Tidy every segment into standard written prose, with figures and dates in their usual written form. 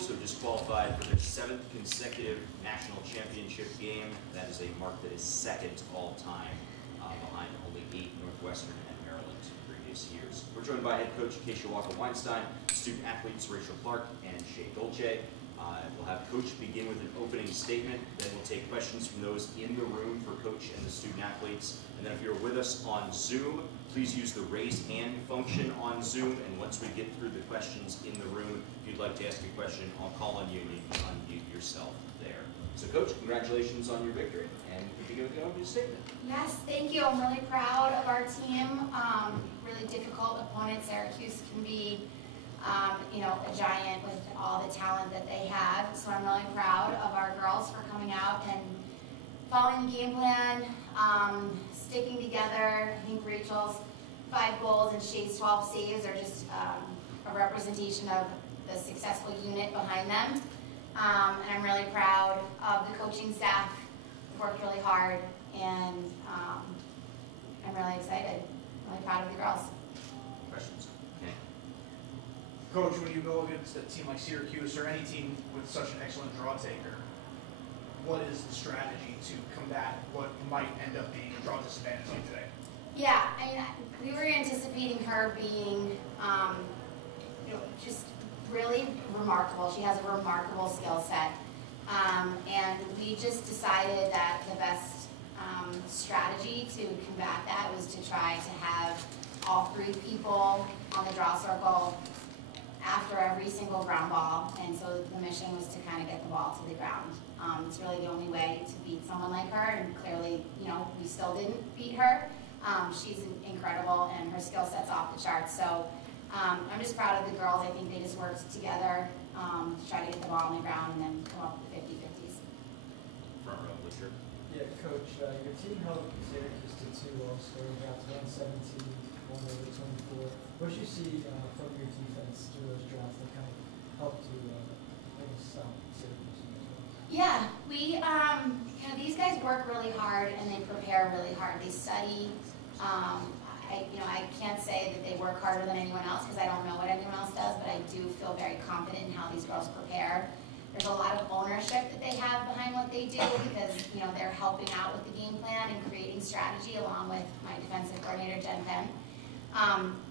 Eagles, who have just qualified for their 7th consecutive national championship game. That is a mark that is second all-time, behind only 8 Northwestern and Maryland previous years. We're joined by head coach Acacia Walker-Weinstein, student athletes Rachel Clark and Shea Dolce. We'll have Coach begin with an opening statement, then we'll take questions from those in the room for Coach and the student athletes. And then if you're with us on Zoom, please use the raise hand function on Zoom, and once we get through the questions in the room, if you'd like to ask a question, I'll call on you and you can unmute yourself there. So Coach, congratulations on your victory, and we begin with the opening statement. Yes, thank you. I'm really proud of our team. Really difficult opponent. Syracuse can be a giant with all the talent that they have. So I'm really proud of our girls for coming out and following the game plan, sticking together. I think Rachel's 5 goals and Shea's 12 saves are just a representation of the successful unit behind them. And I'm really proud of the coaching staff. We've worked really hard, and I'm really excited. Really proud of the girls. Questions? Okay. Coach, when you go against a team like Syracuse or any team with such an excellent draw taker, what is the strategy to combat what might end up being a draw disadvantage like today? Yeah, I mean, we were anticipating her being, just really remarkable. She has a remarkable skill set, and we just decided that the best strategy to combat that was to try to have all 3 people on the draw circle after every single ground ball, and so the mission was to kind of get the ball to the ground. It's really the only way to beat someone like her, and clearly, we still didn't beat her. She's incredible, and her skill set's off the charts. So I'm just proud of the girls. I think they just worked together to try to get the ball on the ground and then come up with the 50-50s. Front row, Richard. Yeah, Coach, your team held Syracuse to 2 low scoring droughts, 117, 1/24. What did you see from your defense through those droughts that kind of helped you stop Syracuse? Yeah, we, these guys work really hard and they prepare really hard. They study. I can't say that they work harder than anyone else because I don't know what anyone else does, but I do feel very confident in how these girls prepare. There's a lot of ownership that they have behind what they do because, they're helping out with the game plan and creating strategy along with my defensive coordinator, Jen Penn.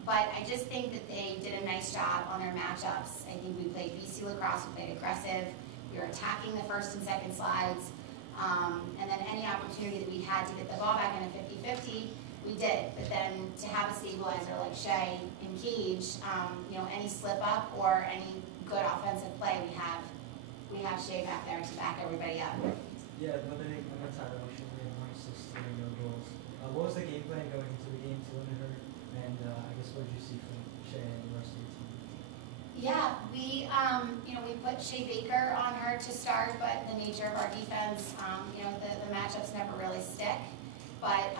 But I just think that they did a nice job on their matchups. I think we played BC Lacrosse, we played aggressive. We were attacking the first and second slides. And then any opportunity that we had to get the ball back in a 50-50, we did. But then to have a stabilizer like Shea and Cage, any slip up or any good offensive play, we have Shea back there to back everybody up. Yeah, another title, she made 1 6 no goals. What was the game plan going into the game to limit her? And I guess what did you see from Shea and the rest of the team? Yeah, we put Shea Baker on her to start, but the nature of our defense, the matchups never really stick. But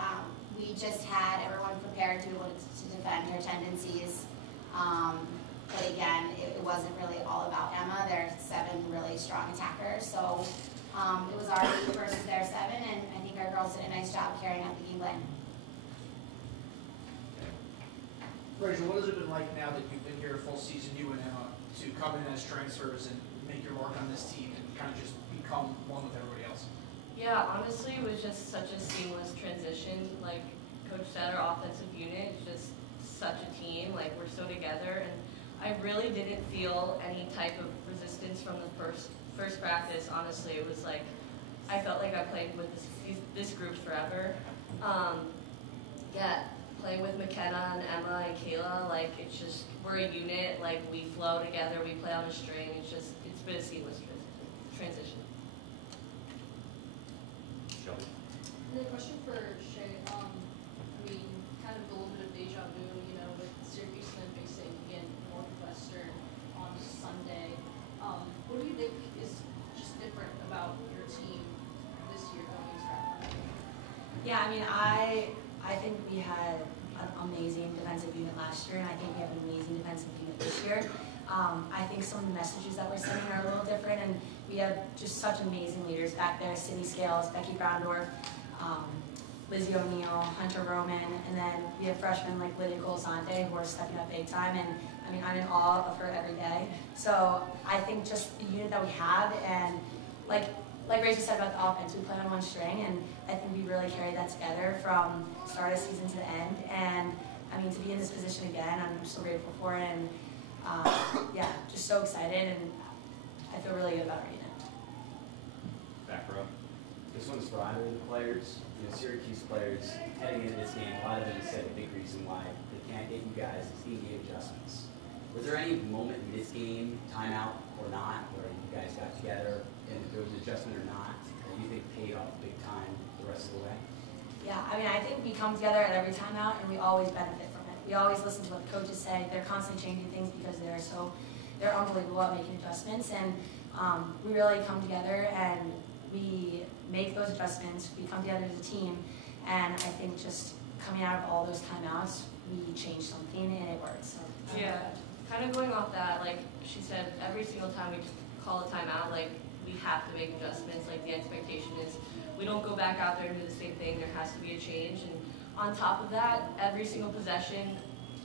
we just had everyone prepared to be able to defend her tendencies. But again, it wasn't really all about Emma. There's 7 really strong attackers, so it was our 8 versus their 7, and I think our girls did a nice job carrying out the game plan. Rachel, what has it been like now that you've been here a full season, you and Emma, to come in as transfers and make your mark on this team and kind of just become one with everybody else? Yeah, honestly, it was just such a seamless transition. Like Coach said, our offensive unit is just such a team. Like, we're so together, and I really didn't feel any type of resistance from the first practice. Honestly, it was like I felt like I played with this group forever. Playing with McKenna and Emma and Kayla, like, it's just, we're a unit, like, we flow together, we play on a string, it's been a seamless transition. Shelby. And then a question for Shea. Kind of a little bit of deja vu, with Syracuse and then facing, again, Northwestern on Sunday. What do you think is just different about your team this year going into that? Yeah, I think we had an amazing defensive unit last year, and I think we have an amazing defensive unit this year. I think some of the messages that we're sending are a little different, and we have just such amazing leaders back there: Sydney Scales, Becky Groundorf, Lizzie O'Neill, Hunter Roman, and then we have freshmen like Lydia Colsante who are stepping up big time. And I mean, I'm in awe of her every day. So I think just the unit that we have, and like Rachel said about the offense, we play on one string, and I think we really carry that together from start of season to the end. And I mean, to be in this position again, I'm so grateful for it, and yeah, just so excited, and I feel really good about our unit. Back row. This one's for either of the players. You know, Syracuse players heading into this game, a lot of them said a big reason why they can't get you guys is in-game adjustments. Was there any moment in this game, timeout or not, where you guys got together and if there was an adjustment or not, that you think paid off big time the rest of the way? Yeah, I mean, I think we come together at every timeout, and we always benefit from it. We always listen to what the coaches say. They're constantly changing things because they're unbelievable at making adjustments, and we really come together and we make those adjustments. We come together as a team, and I think just coming out of all those timeouts, we change something and it works. So Yeah, kind of going off that, like she said, every single time we call a timeout, like we have to make adjustments. Like the expectation is we don't go back out there and do the same thing. There has to be a change. And on top of that, every single possession,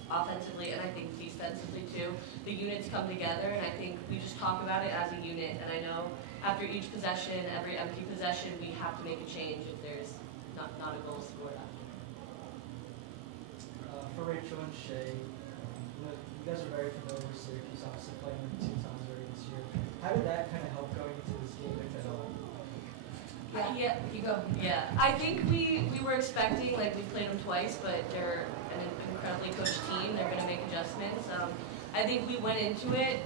offensively and I think defensively too, the units come together, and I think we just talk about it as a unit. And I know after each possession, every empty possession, we have to make a change if there's not a goal scored after. For Rachel and Shea, you guys are very familiar with Syracuse, obviously playing them 2 times already this year. How did that kind of help going into this game, if at all? Yeah, you go. Yeah, I think we were expecting, like we played them twice, but they're an incredibly coached team. They're going to make adjustments. I think we went into it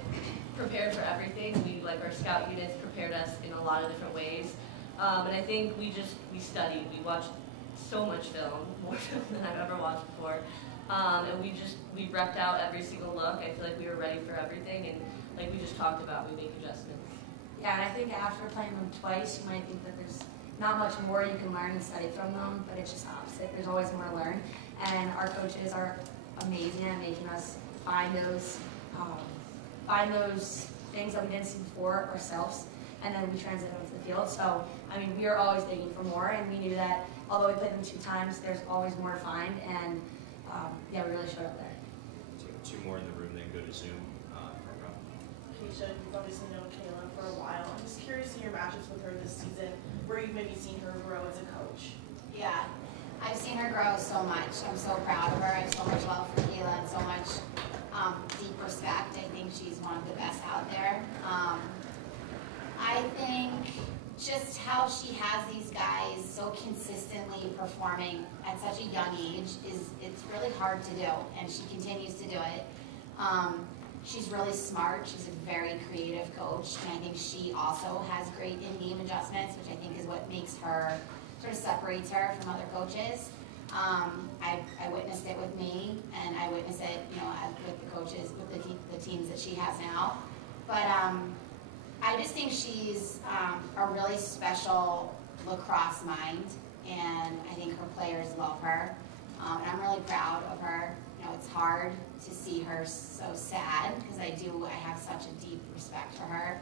prepared for everything. Like our scout units prepared us in a lot of different ways. And I think we studied. We watched so much film, more film than I've ever watched before. And we repped out every single look. I feel like we were ready for everything, and like we just talked about, we make adjustments. Yeah, and I think after playing them twice, you might think that there's not much more you can learn and study from them, but it's just opposite. There's always more to learn, and our coaches are amazing at making us find those things that we didn't see before ourselves, and then we translate them to the field. So, I mean, we are always digging for more, and we knew that although we played them 2 times, there's always more to find, and yeah, we really showed up there. Take 2 more in the room, then go to Zoom. Acacia, you've obviously known Kayla for a while. I'm just curious in your matches with her this season, where you've maybe seen her grow as a coach. Yeah, I've seen her grow so much. I'm so proud of her. I have so much love for Kayla and so much deep respect. I think she's one of the best out there. I think just how she has these guys so consistently performing at such a young age it's really hard to do, and she continues to do it. She's really smart. She's a very creative coach, and I think she also has great in-game adjustments, which I think is what makes her, sort of separates her from other coaches. I witnessed it with me, and I witnessed it, with the coaches, with the teams that she has now. But I just think she's a really special lacrosse mind, and I think her players love her. And I'm really proud of her. It's hard to see her so sad because I have such a deep respect for her.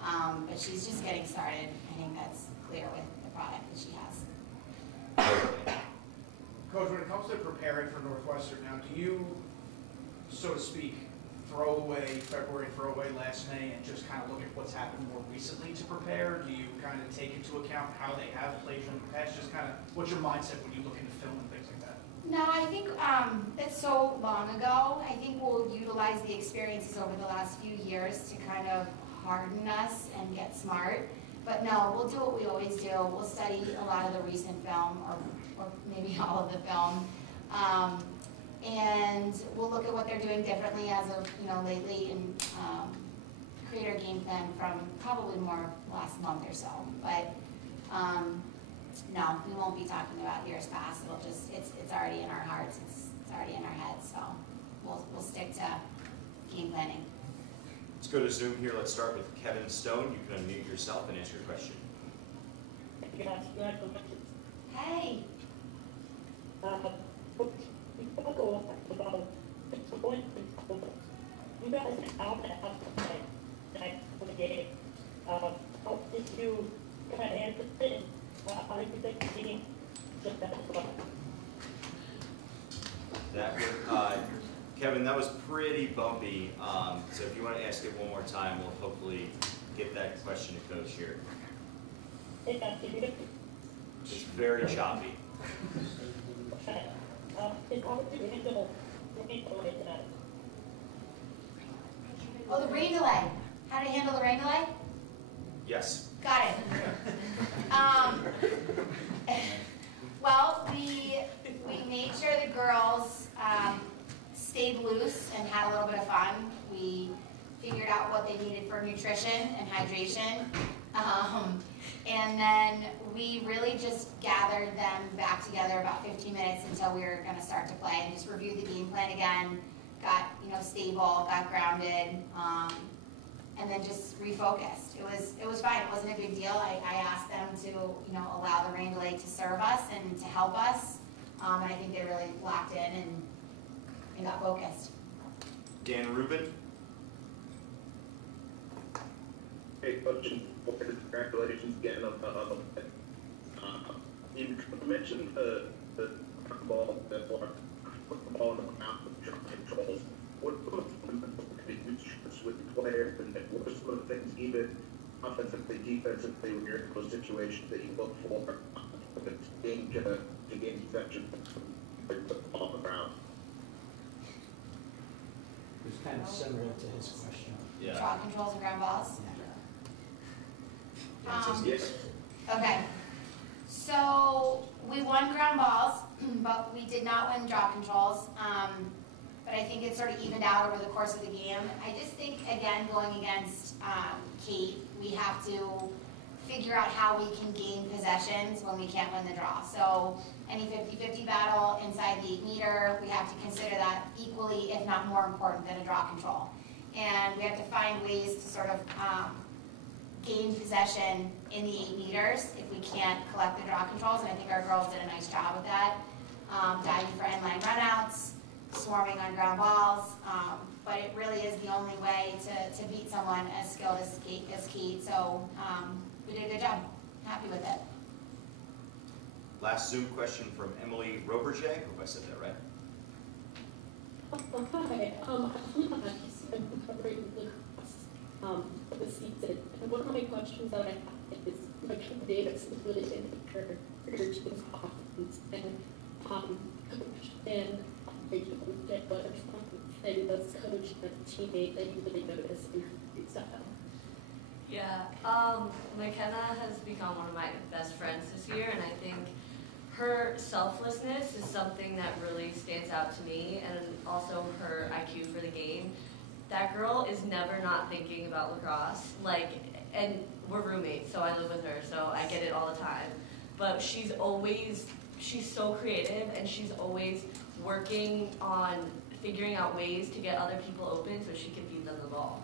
But she's just getting started. I think that's clear with the product that she has. Coach, when it comes to preparing for Northwestern now, do you, so to speak, throw away February, throw away last May, and just kind of look at what's happened more recently to prepare? Do you kind of take into account how they have played from the past? Just kind of, what's your mindset when you look into film and things like that? No, I think it's so long ago. I think we'll utilize the experiences over the last few years to kind of harden us and get smart. But no, we'll do what we always do. We'll study a lot of the recent film, or maybe all of the film. And we'll look at what they're doing differently as of lately, and create our game plan from probably more last month or so. But no, we won't be talking about years past. It'll just it's already in our hearts. It's already in our heads. So we'll stick to game planning. Let's go to Zoom here. Let's start with Kevin Stone. You can unmute yourself and ask your question. Hey. You guys out and up tonight for the game. How did you kind of answer it? How did you think the team just that was fun? That would, Kevin, Kevin, that was pretty bumpy. So if you want to ask it one more time, we'll hopefully get that question to Coach here. It's very choppy. Oh, the rain delay. How to handle the rain delay? Yes. Got it. Well, we made sure the girls stayed loose and had a little bit of fun. We figured out what they needed for nutrition and hydration. And then we really just gathered them back together about 15 minutes until we were going to start to play and just reviewed the game plan again, got stable, got grounded, and then just refocused. It was fine. It wasn't a big deal. I asked them to allow the rain delay to serve us and to help us, and I think they really locked in and got focused. Dan Rubin. Hey, Coach, and congratulations again on the you mentioned the ball in the mouth of controls. What are some of the with the players, and what are some of the things, even offensively, defensively, when you're in those situations that you look for to gain possession with the ball on the ground? It was kind of similar to his question. Yeah. Draw controls and ground balls. Yes. Okay. So we won ground balls, but we did not win draw controls. But I think it sort of evened out over the course of the game. I just think, again, going against Kate, we have to figure out how we can gain possessions when we can't win the draw. So any 50-50 battle inside the 8-meter, we have to consider that equally, if not more important than a draw control. And we have to find ways to sort of gain possession in the 8 meters if we can't collect the draw controls, and I think our girls did a nice job with that. Diving for end line runouts, swarming on ground balls, but it really is the only way to beat someone as skilled as Kate. So we did a good job. Happy with it. Last Zoom question from Emily Roberge. Hope I said that right. Hi. The season. And one of my questions that I have is, Coach Davis is really in her team's offense, and Coach and Rachel get what and that's coach and teammate that you really notice in her style. Yeah, McKenna has become one of my best friends this year, and I think her selflessness is something that really stands out to me, and also her IQ for the game. That girl is never not thinking about lacrosse, and we're roommates, so I live with her, so I get it all the time. But she's so creative, and she's always working on figuring out ways to get other people open so she can feed them the ball.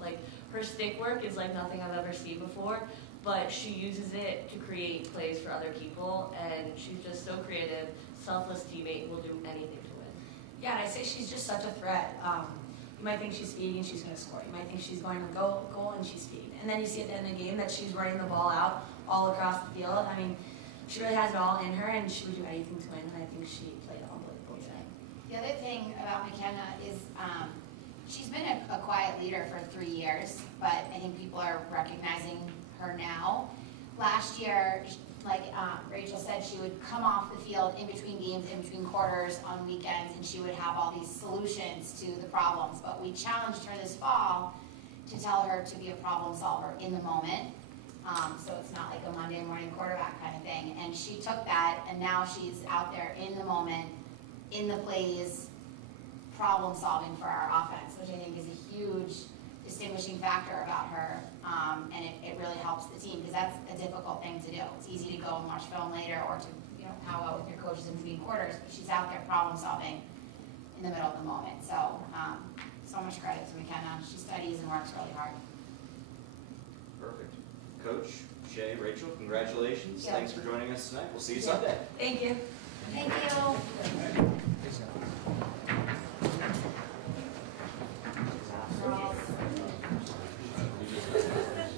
Her stick work is like nothing I've ever seen before, but she uses it to create plays for other people, and she's just so creative, selfless teammate, will do anything to win. Yeah, and I say she's just such a threat. You might think she's feeding and she's going to score. You might think she's going to go goal and she's feeding. And then you see at the end of the game that she's running the ball out all across the field. I mean, she really has it all in her, and she would do anything to win, and I think she played unbelievable today. The other thing about McKenna is she's been a quiet leader for 3 years, but I think people are recognizing her now. Last year, like Rachel said, she would come off the field in between games, in between quarters, on weekends, and she would have all these solutions to the problems. But we challenged her this fall to tell her to be a problem solver in the moment. So it's not like a Monday morning quarterback kind of thing. And she took that, and now she's out there in the moment, in the plays, problem solving for our offense, which I think is a huge distinguishing factor about her, and it really helps the team, because that's a difficult thing to do. It's easy to go and watch film later, or to how out with your coaches in between quarters, but she's out there problem solving in the middle of the moment. So so much credit to McKenna. She studies and works really hard. Perfect. Coach, Shea, Rachel, congratulations. Yeah. Thanks for joining us tonight. We'll see you Sunday. Thank you. Thank you.